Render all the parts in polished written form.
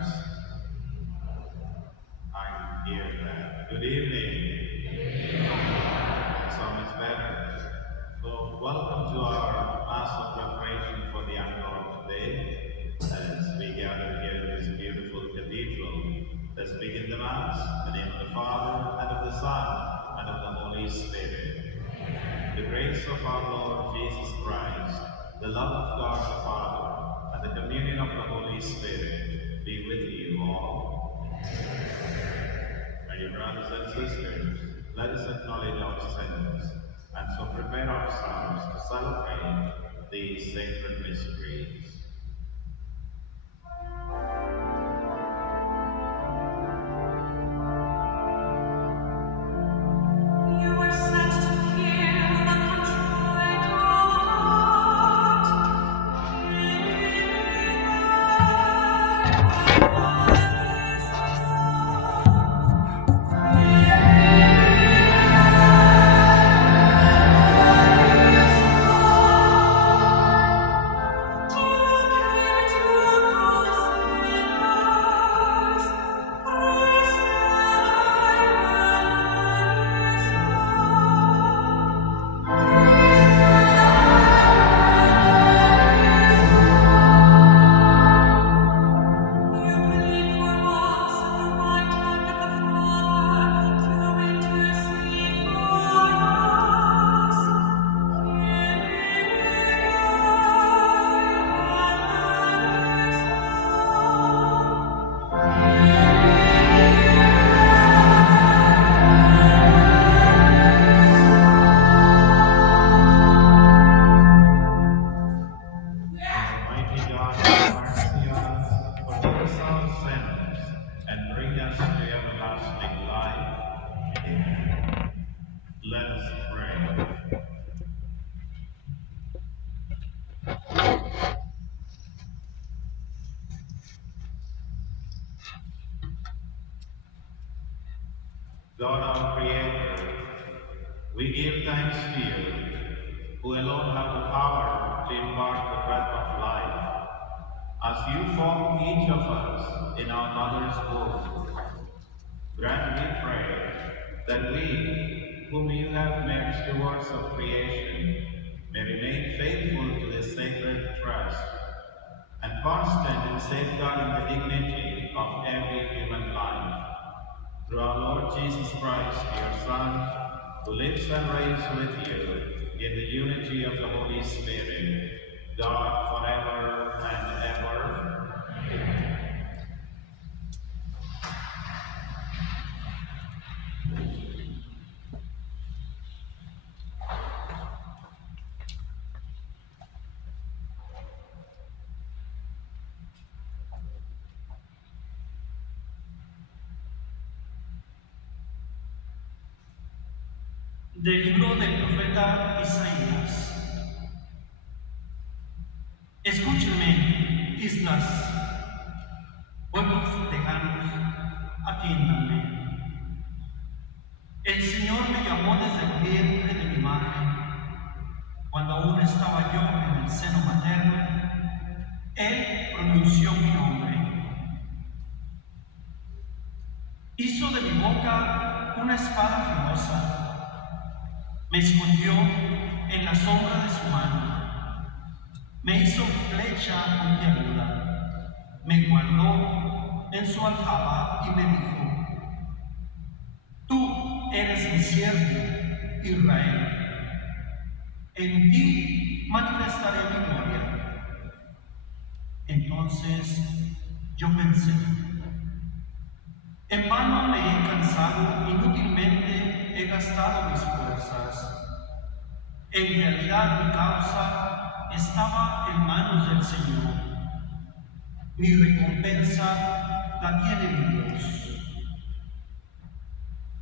prayers. I hear that. Good evening. So much better. So, welcome to our Mass of Reparation for the Unborn today. As we gather here in this beautiful cathedral, let's begin the Mass in the name of the Father, and of the Son, and of the Holy Spirit. The grace of our Lord Jesus Christ, the love of God the Father, and the communion of the Holy Spirit be with you all. My dear brothers and sisters, let us acknowledge our sins and so prepare ourselves to celebrate these sacred mysteries. You were sent to heal the contrite of heart. Almighty God, have mercy on us, forgive us our sins, and bring us to everlasting life. Amen. Let us pray. God our Creator, we give thanks to you, who alone have the power to impart the breath of life. As you formed each of us in our mother's womb, grant, we pray, that we, whom you have made stewards of creation, may remain faithful to this sacred trust and constant in safeguarding the dignity of every human life. Through our Lord Jesus Christ, your Son, who lives and reigns with you in the unity of the Holy Spirit, God forever and ever. Del libro del profeta Isaías. Escúchenme, islas, pueblos lejanos, atiéndanme. El Señor me llamó desde el vientre de mi madre. Cuando aún estaba yo en el seno materno, Él pronunció mi nombre. Hizo de mi boca una espada filosa. Me escondió en la sombra de su mano. Me hizo flecha puntiaguda. Me guardó en su aljaba y me dijo: Tú eres mi siervo, Israel. En ti manifestaré mi gloria. Entonces yo pensé: en vano me he cansado, inútilmente he gastado mis fuerzas. En realidad mi causa estaba en manos del Señor. Mi recompensa la tiene mi Dios.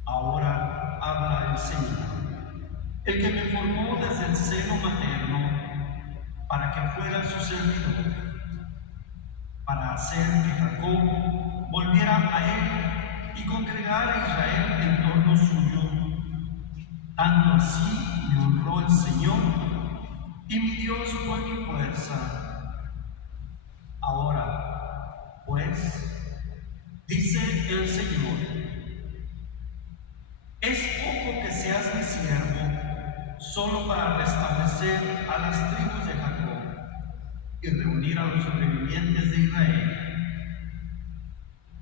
Ahora habla el Señor, el que me formó desde el seno materno, para que fuera su servidor, para hacer que Jacob volviera a él y congregara a Israel en torno suyo. Tanto así me honró el Señor, y mi Dios fue mi fuerza. Ahora, pues, Dice el Señor, es poco que seas mi siervo, solo para restablecer a las tribus de Jacob y reunir a los sobrevivientes de Israel.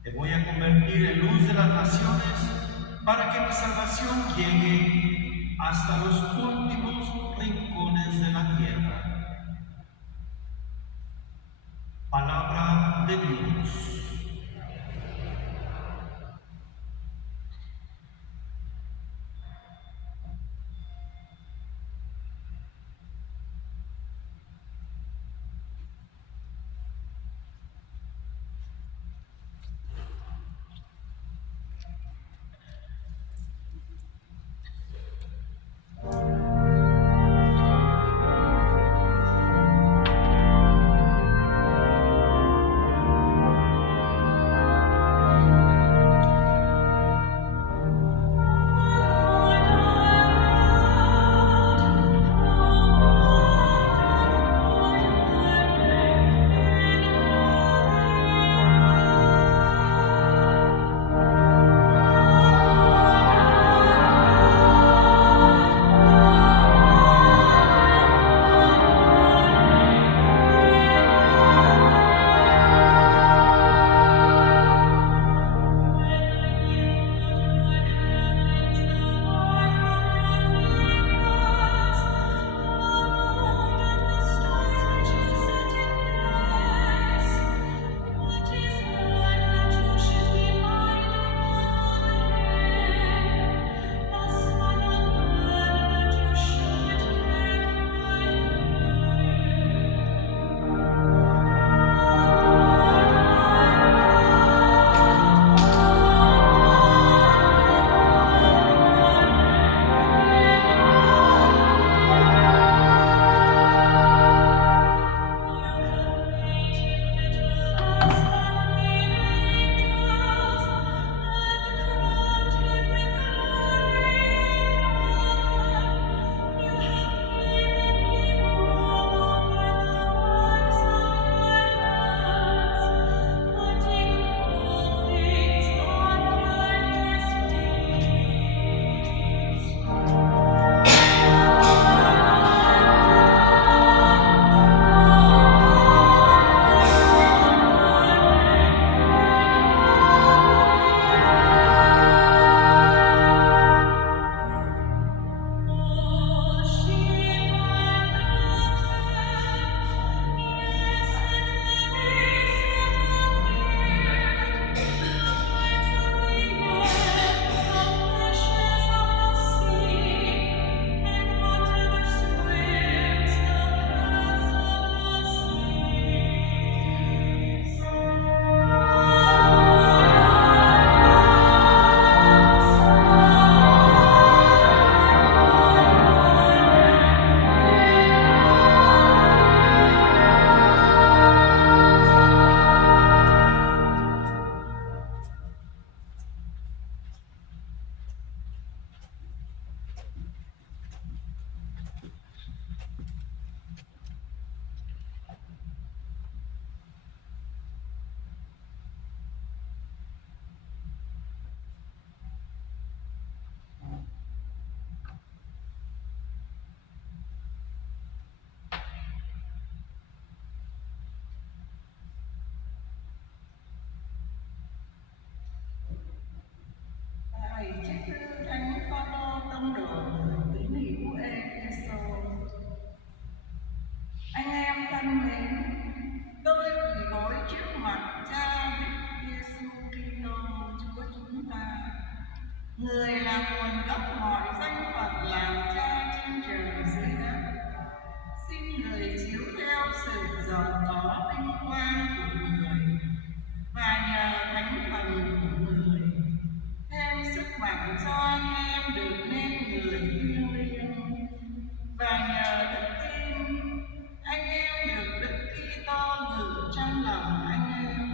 Te voy a convertir en luz de las naciones para que mi salvación llegue hasta los últimos rincones de la tierra. Palabra de Dios. Bài trích thư Thánh Phaolô tông đồ tín hữu Ê-phê-sô. Anh em thân mến, tôi quỳ gối trước mặt Cha Đức Giêsu Kitô Chúa chúng ta, người là nguồn gốc mọi danh Phật làm Cha trên trời dưới đất. Xin người chiếu theo sự giàu có vinh quang của người và nhờ thánh thần của người thêm sức mạnh cho anh em được nên người thiêng liêng, và nhờ đức tin anh em được Đức Kitô ngự trong lòng anh em,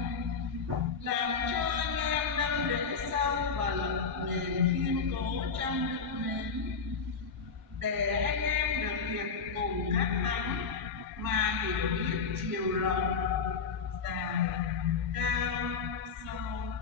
làm cho anh em đâm rễ sâu và lập nền kiên cố trong đức mến, để anh em được hiệp cùng các thánh mà hiểu biết chiều rộng, dài, cao, sâu,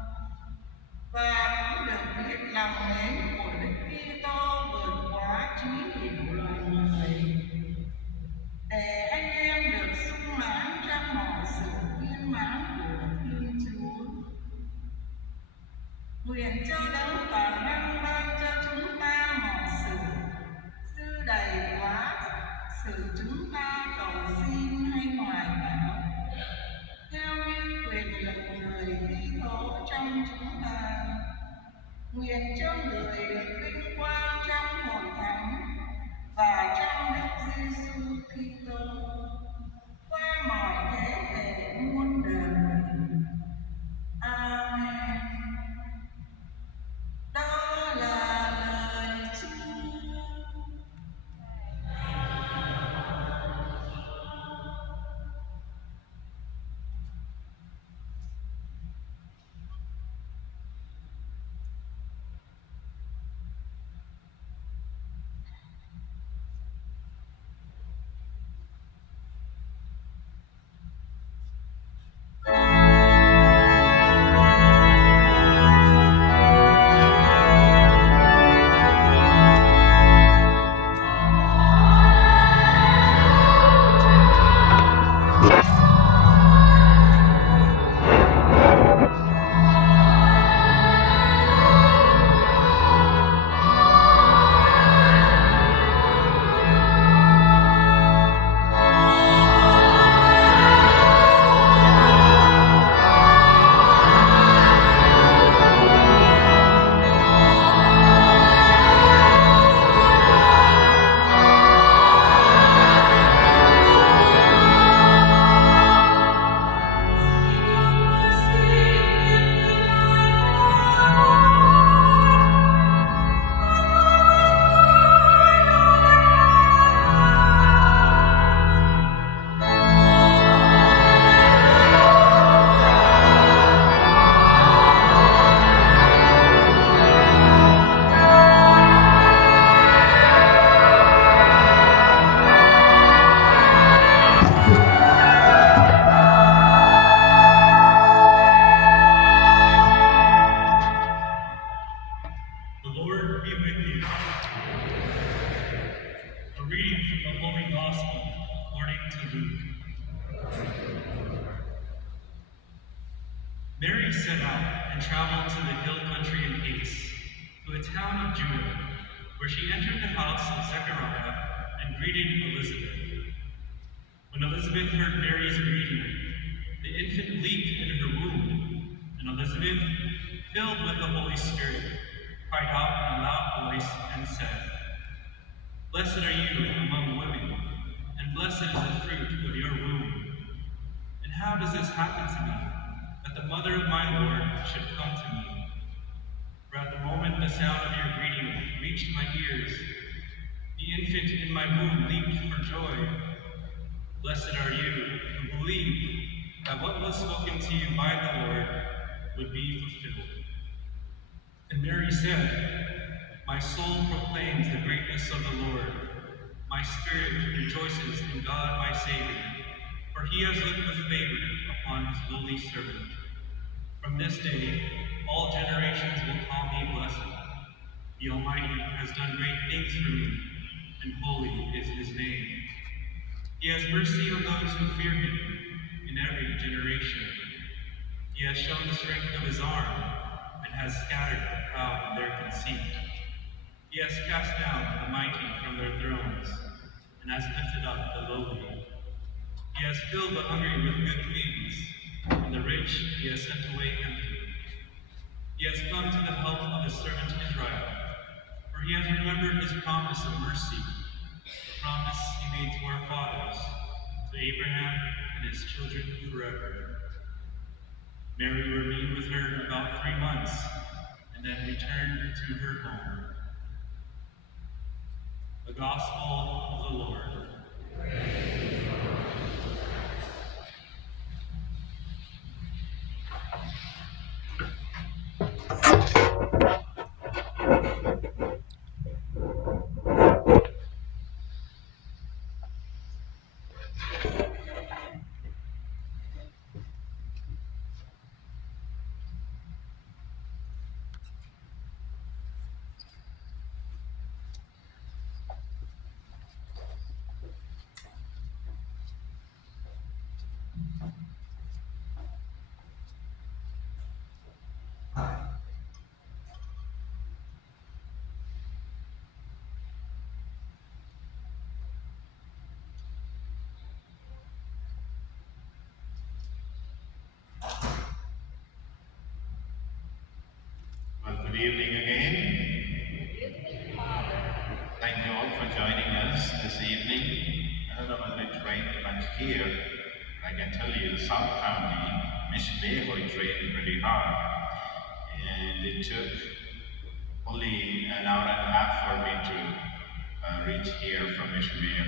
Nguyện cho đấng toàn năng ban cho chúng ta mọi sự, dư đầy quá sự chúng ta cầu xin hay hoài bão, theo như quyền lực người thi thố trong chúng ta. Nguyện cho người được vinh quang trong hội thánh và trong Đức Giêsu Kitô qua mọi thế hệ muôn đời. Amen. Đó là lời Chúa. The Lord be with you. A reading from the Holy Gospel according to Luke. Mary set out and traveled to the hill country in haste, to a town of Judah, where she entered the house of Zechariah and greeted Elizabeth. When Elizabeth heard Mary's greeting, the infant leaped in her womb, and Elizabeth, filled with the Holy Spirit, cried out in a loud voice and said, "Blessed are you among women, and blessed is the fruit of your womb. And how does this happen to me, that the mother of my Lord should come to me? For at the moment the sound of your greeting reached my ears, the infant in my womb leaped for joy. Blessed are you who believe that what was spoken to you by the Lord would be fulfilled." And Mary said, "My soul proclaims the greatness of the Lord. My spirit rejoices in God my Savior, for he has looked with favor upon his lowly servant. From this day, all generations will call me blessed. The Almighty has done great things for me, and holy is his name. He has mercy on those who fear him in every generation. He has shown the strength of his arm, and has scattered the proud in their conceit. He has cast down the mighty from their thrones, and has lifted up the lowly. He has filled the hungry with good things, and the rich he has sent away empty. He has come to the help of his servant Israel, for he has remembered his promise of mercy, the promise he made to our fathers, to Abraham and his children forever." Mary remained with her about 3 months, and then returned to her home. The Gospel of the Lord. evening again. Thank you all for joining us this evening. I don't know whether it rained much here, but I can tell you South County, Mission Bay, it rained pretty hard. And it took only an hour and a half for me to reach here from Mission Bay.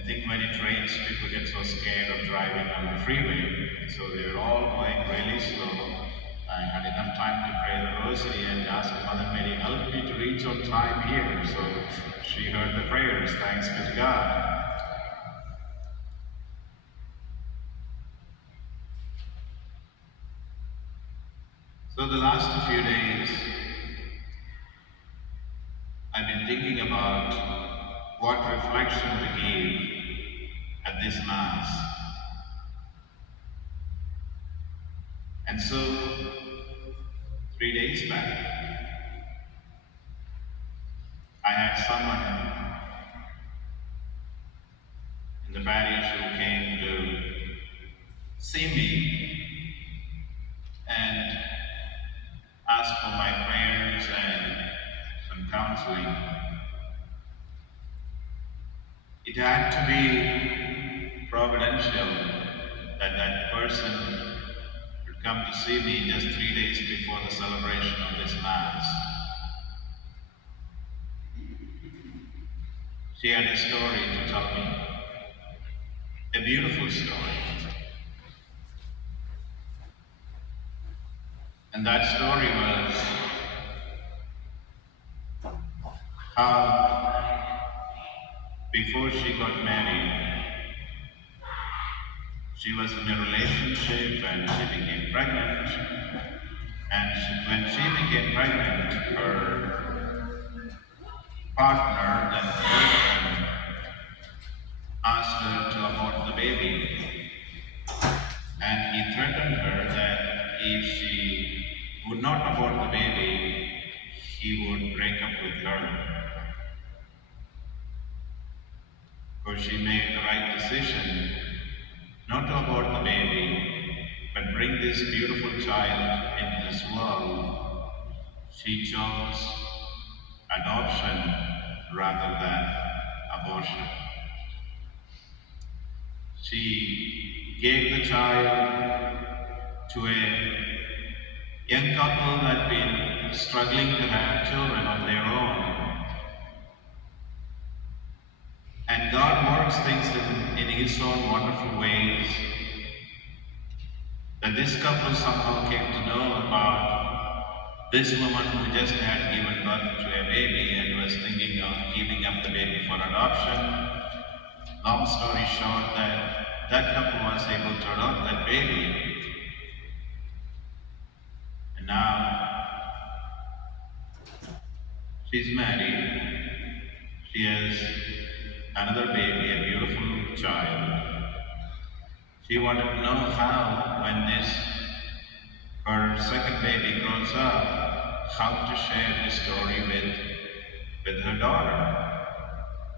I think when it rains, people get so scared of driving on the freeway, so they were all going really slow. I had enough time to pray the rosary and ask Mother Mary, help me to reach on time here. So she heard the prayers, thanks be to God. So the last few days, I've been thinking about what reflection to give at this Mass. And so, 3 days back, I had someone in the parish who came to see me and ask for my prayers and some counseling. It had to be providential that that person would come to see me just 3 days before the celebration of this Mass. She had a story to tell me, a beautiful story. And that story was how before she got married, she was in a relationship and she became pregnant. And when she became pregnant, her partner, that boyfriend, asked her to abort the baby. And he threatened her that if she would not abort the baby, he would break up with her. Because she made the right decision not to abort the baby, but bring this beautiful child into this world. She chose adoption rather than abortion. She gave the child to a young couple that had been struggling to have children on their own. And God works things in His own wonderful ways. That this couple somehow came to know about this woman who just had given birth to a baby and was thinking of giving up the baby for adoption. Long story short, that couple was able to adopt that baby. And now she's married. She has another baby, a beautiful child. She wanted to know how, when her second baby grows up, how to share this story with her daughter.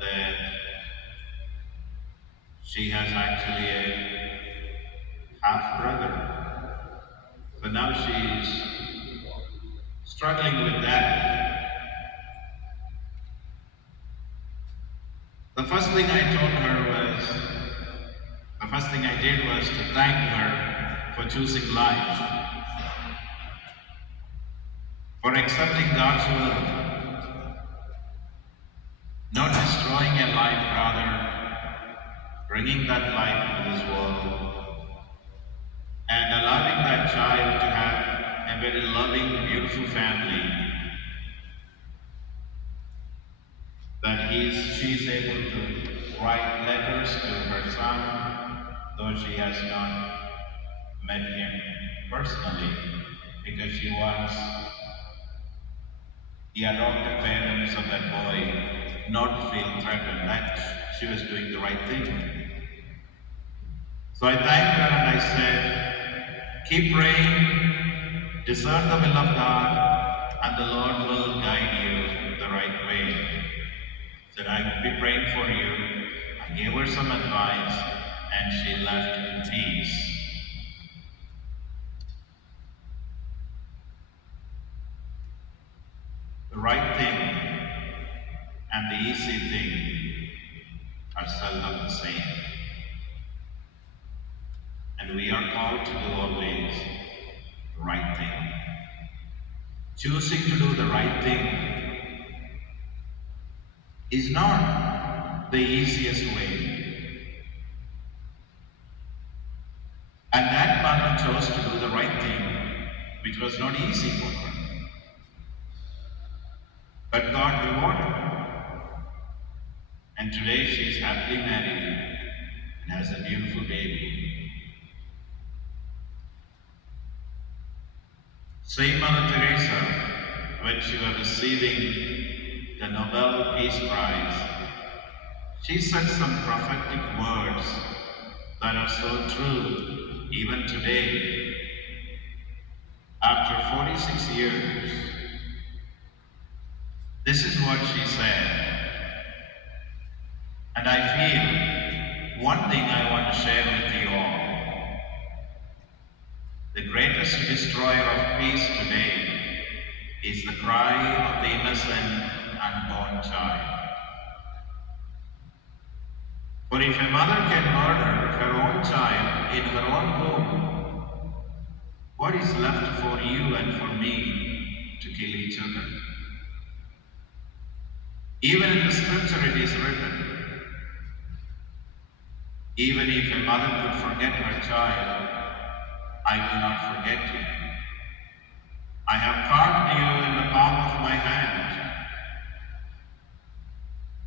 That she has actually a half brother. So now she's struggling with that. The first thing I did was to thank her for choosing life, for accepting God's will, not destroying a life, rather bringing that life into this world, and allowing that child to have a very loving, beautiful family, that she's able to write letters to her son, though she has not met him personally, because she wants the adopted parents of that boy not to feel threatened, that she was doing the right thing. So I thanked her and I said, keep praying, discern the will of God, and the Lord will guide you the right way. Said, I will be praying for you. I gave her some advice and she left in peace. right thing and the easy thing are seldom the same. And we are called to do always the right thing. Choosing to do the right thing is not the easiest way. And that mother chose to do the right thing, which was not easy for her. But God rewarded her. And today she is happily married and has a beautiful baby. Saint Mother Teresa, when she was receiving the Nobel Peace Prize, she said some prophetic words that are so true even today. After 46 years, this is what she said. And I feel one thing I want to share with you all. The greatest destroyer of peace today is the cry of the innocent unborn child. For if a mother can murder her own child in her own womb, what is left for you and for me to kill each other? Even in the scripture it is written, even if a mother could forget her child, I will not forget you. I have carved you in the palm of my hand.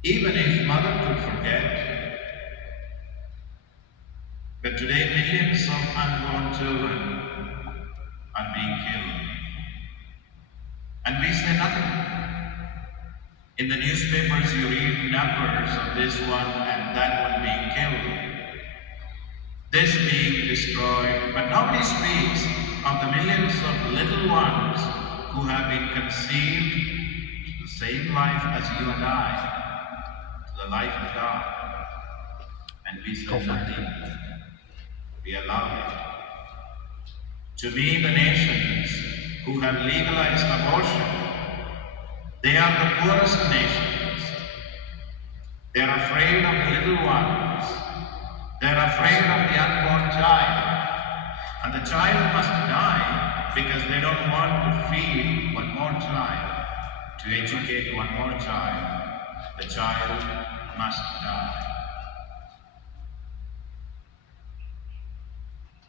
Even if mother could forget, but today millions of unborn children are being killed. And we say nothing. In the newspapers you read numbers of this one and that one being killed, this being destroyed, but nobody speaks of the millions of little ones who have been conceived to the same life as you and I, to the life of God. And we say nothing. We allow it. To me, the nations who have legalized abortion, they are the poorest nations. They are afraid of the little ones. They are afraid of the unborn child. And the child must die because they don't want to feed one more child, to educate one more child. The child must die.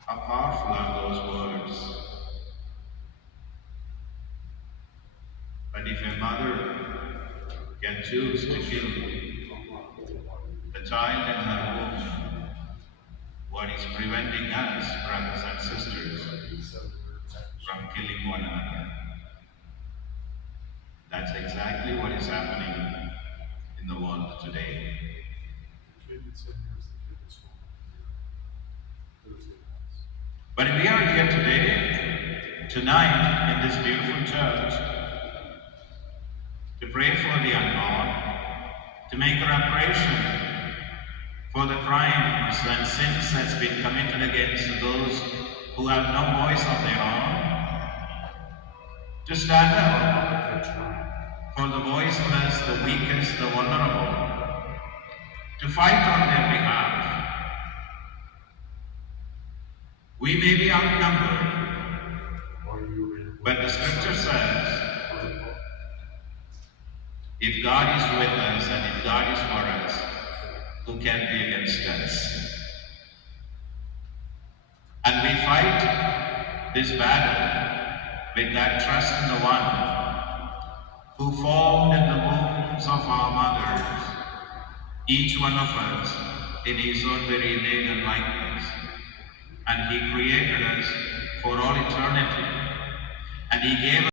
How powerful are those words? But if a mother can choose to kill the child in her womb, what is preventing us, brothers and sisters, from killing one another? That's exactly what is happening in the world today. But we are here today, tonight, in this beautiful church, to pray for the unborn, to make reparation for the crimes and sins that's been committed against those who have no voice of their own, to stand up for the voiceless, the weakest, the vulnerable, to fight on their behalf. We may be outnumbered, but the scripture says, if God is with us and if God is for us, who can be against us? And we fight this battle with that trust in the one who formed in the wombs of our mothers, each one of us in his own very image and likeness. And he created us for all eternity. And he gave